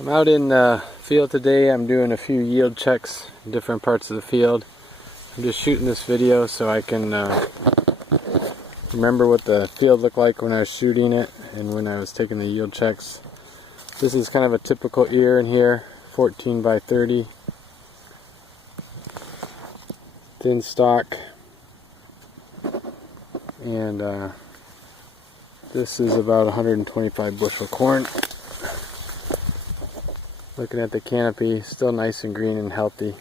I'm out in the field today. I'm doing a few yield checks in different parts of the field. I'm just shooting this video so I can remember what the field looked like when I was shooting it and when I was taking the yield checks. This is kind of a typical ear in here, 14 by 30. Thin stalk. And this is about 125 bushel corn. Looking at the canopy, still nice and green and healthy.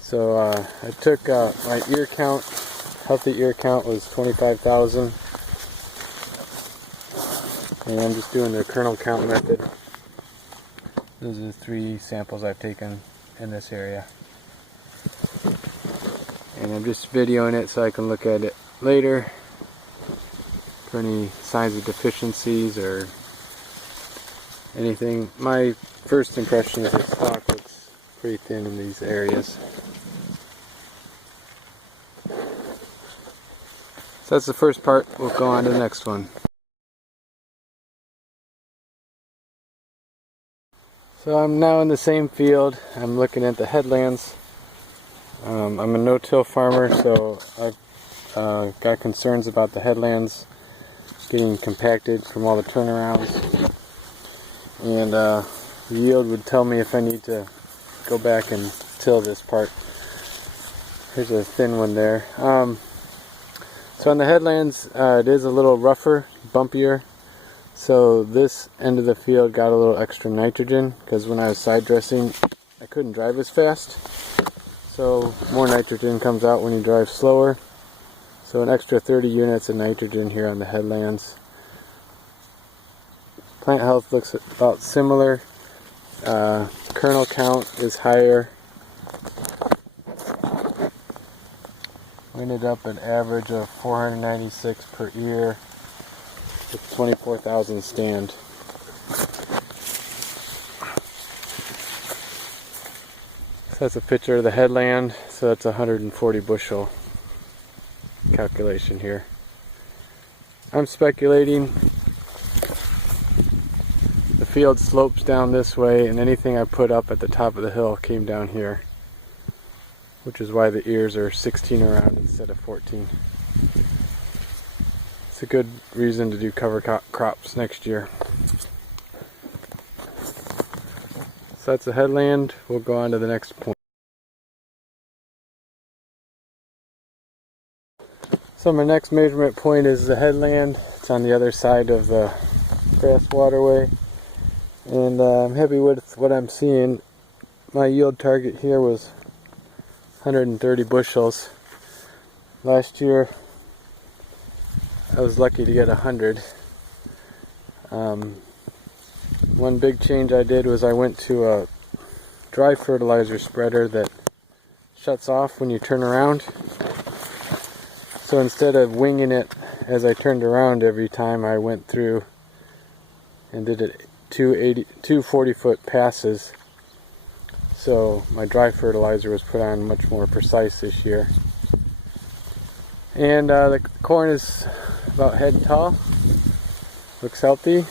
So I took my ear count. Healthy ear count was 25,000. And I'm just doing the kernel count method. Those are the 3 samples I've taken in this area. And I'm just videoing it so I can look at it later for any signs of deficiencies or anything. My first impression is the stalk looks pretty thin in these areas. So that's the first part. We'll go on to the next one. So I'm now in the same field. I'm looking at the headlands. I'm a no-till farmer, so I've got concerns about the headlands getting compacted from all the turnarounds. And the yield would tell me if I need to go back and till this part. Here's a thin one there. So on the headlands, it is a little rougher, bumpier. So this end of the field got a little extra nitrogen because when I was side dressing, I couldn't drive as fast. So more nitrogen comes out when you drive slower. So an extra 30 units of nitrogen here on the headlands. Plant health looks about similar. Kernel count is higher. We ended up at an average of 496 per ear with 24,000 stand. So that's a picture of the headland. So that's 140 bushel calculation here. I'm speculating the field slopes down this way, and anything I put up at the top of the hill came down here, which is why the ears are 16 around instead of 14. It's a good reason to do cover crops next year. So that's the headland. We'll go on to the next point. So my next measurement point is the headland. It's on the other side of the grass waterway. And I'm happy with what I'm seeing. My yield target here was 130 bushels. Last year I was lucky to get 100. One big change I did was I went to a dry fertilizer spreader that shuts off when you turn around. So instead of winging it as I turned around every time, I went through and did it two 40-foot passes. So my dry fertilizer was put on much more precise this year. And the corn is about head tall. Looks healthy.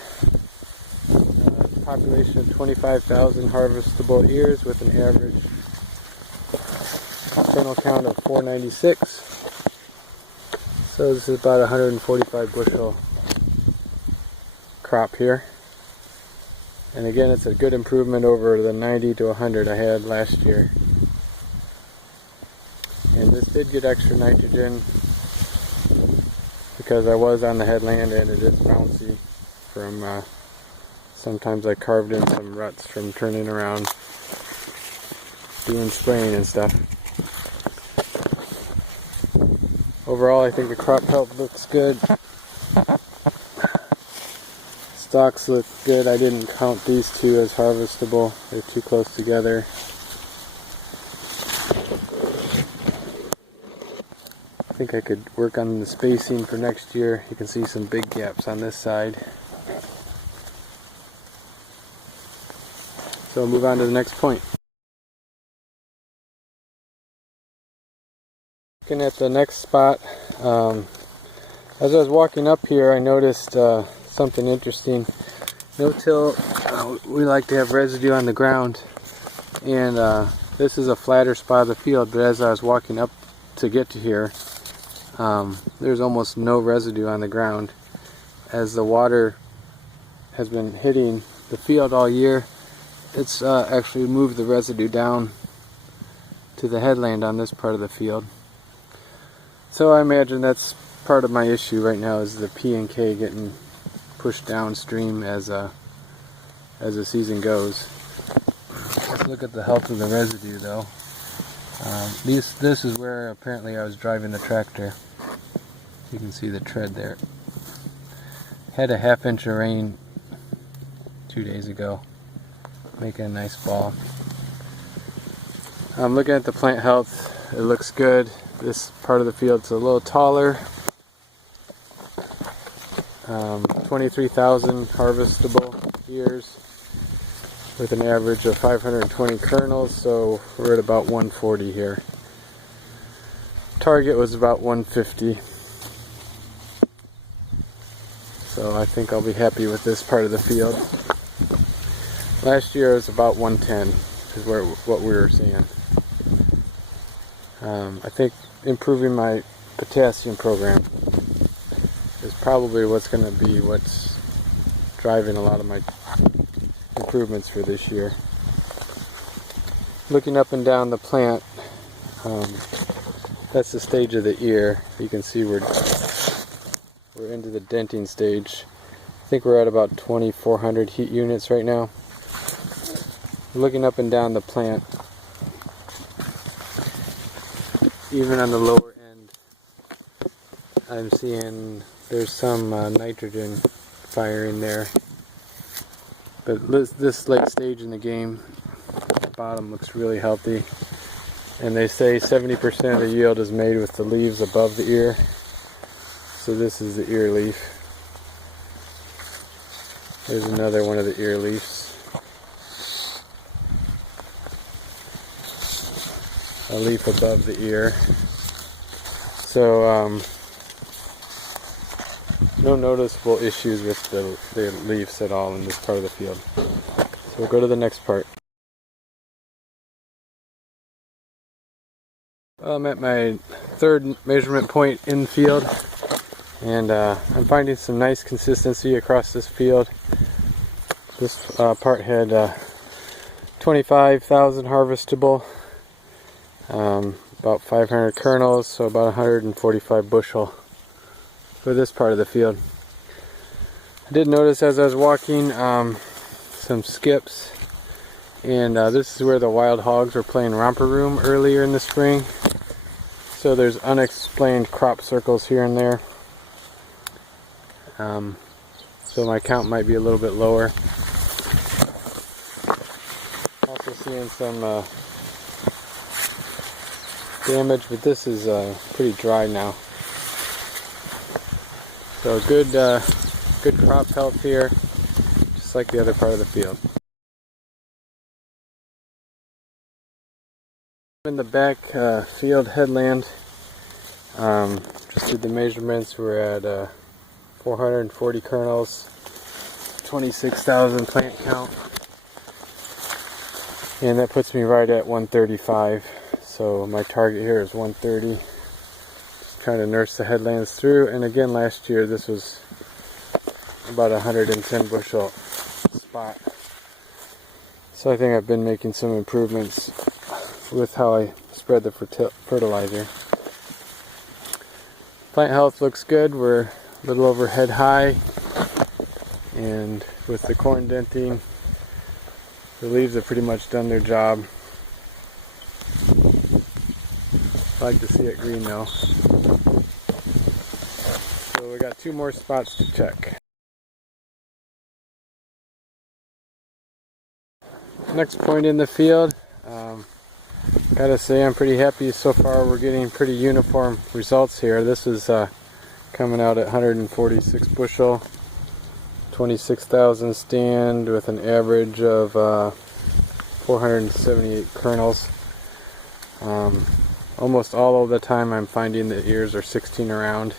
Population of 25,000 harvestable ears with an average kernel count of 496. So this is about 145 bushel crop here. And again, it's a good improvement over the 90 to 100 I had last year. And this did get extra nitrogen because I was on the headland and it is bouncy from sometimes I carved in some ruts from turning around doing spraying and stuff. Overall, I think the crop health looks good. Stalks look good. I didn't count these two as harvestable. They're too close together. I think I could work on the spacing for next year. You can see some big gaps on this side. So we'll move on to the next point. Looking at the next spot, as I was walking up here, I noticed something interesting. No-till, we like to have residue on the ground, and this is a flatter spot of the field, but as I was walking up to get to here, there's almost no residue on the ground. As the water has been hitting the field all year, it's actually moved the residue down to the headland on this part of the field. So I imagine that's part of my issue right now, is the P and K getting pushed downstream as the season goes. Let's look at the health of the residue though. This is where apparently I was driving the tractor. You can see the tread there. Had a ½ inch of rain 2 days ago, making a nice ball. I'm looking at the plant health. It looks good. This part of the field's a little taller. 23,000 harvestable ears with an average of 520 kernels, so we're at about 140 here. Target was about 150. So I think I'll be happy with this part of the field. Last year it was about 110 is what we were seeing. I think improving my potassium program is probably what's going to be what's driving a lot of my improvements for this year. Looking up and down the plant, that's the stage of the ear. You can see we're into the denting stage. I think we're at about 2,400 heat units right now. Looking up and down the plant, even on the lower end, I'm seeing there's some nitrogen firing there. But this late stage in the game, the bottom looks really healthy. And they say 70% of the yield is made with the leaves above the ear. So this is the ear leaf. There's another one of the ear leaves. A leaf above the ear. So no noticeable issues with the leaves at all in this part of the field. So we'll go to the next part. Well, I'm at my third measurement point in the field, and I'm finding some nice consistency across this field. This part had 25,000 harvestable, about 500 kernels, so about 145 bushel for this part of the field. I did notice as I was walking some skips, and this is where the wild hogs were playing romper room earlier in the spring. So there's unexplained crop circles here and there. So my count might be a little bit lower. Also seeing some damage, but this is pretty dry now. So good crop health here, just like the other part of the field. In the back field headland, just did the measurements. We're at 440 kernels, 26,000 plant count, and that puts me right at 135. So my target here is 130. Just trying to nurse the headlands through. And again, last year this was about 110 bushel spot. So I think I've been making some improvements with how I spread the fertilizer. Plant health looks good. We're a little over head high, and with the corn denting, the leaves have pretty much done their job. I like to see it green though. So we got 2 more spots to check. Next point in the field. Gotta say I'm pretty happy so far. We're getting pretty uniform results here. This is coming out at 146 bushel, 26,000 stand with an average of 478 kernels. Almost all of the time I'm finding the ears are 16 around.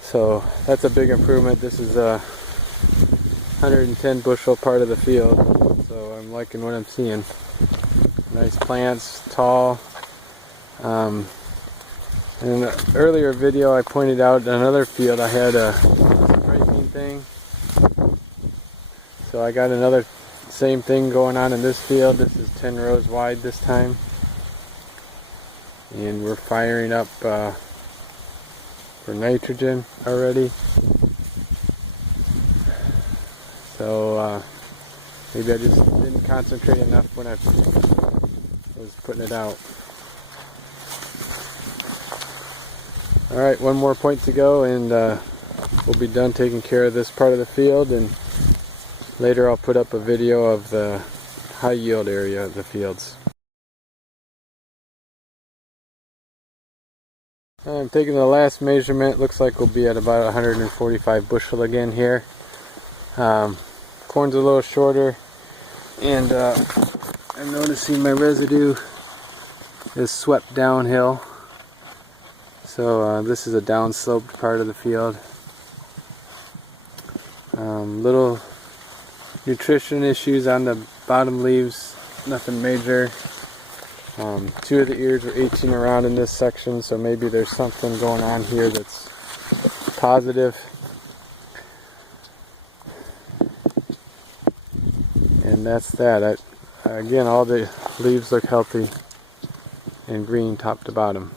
So that's a big improvement. This is 110 bushel part of the field, so I'm liking what I'm seeing. Nice plants, tall. In an earlier video I pointed out another field I had a striking thing. So I got another same thing going on in this field. This is 10 rows wide this time. And we're firing up for nitrogen already. So maybe I just didn't concentrate enough when I was putting it out. Alright, one more point to go and we'll be done taking care of this part of the field, and later I'll put up a video of the high yield area of the fields. I'm taking the last measurement. Looks like we'll be at about 145 bushel again here. Corn's a little shorter, and I'm noticing my residue is swept downhill. So this is a downsloped part of the field. Little nutrition issues on the bottom leaves, nothing major. Two of the ears are 18 around in this section, so maybe there's something going on here that's positive. And that's that. Again, all the leaves look healthy and green top to bottom.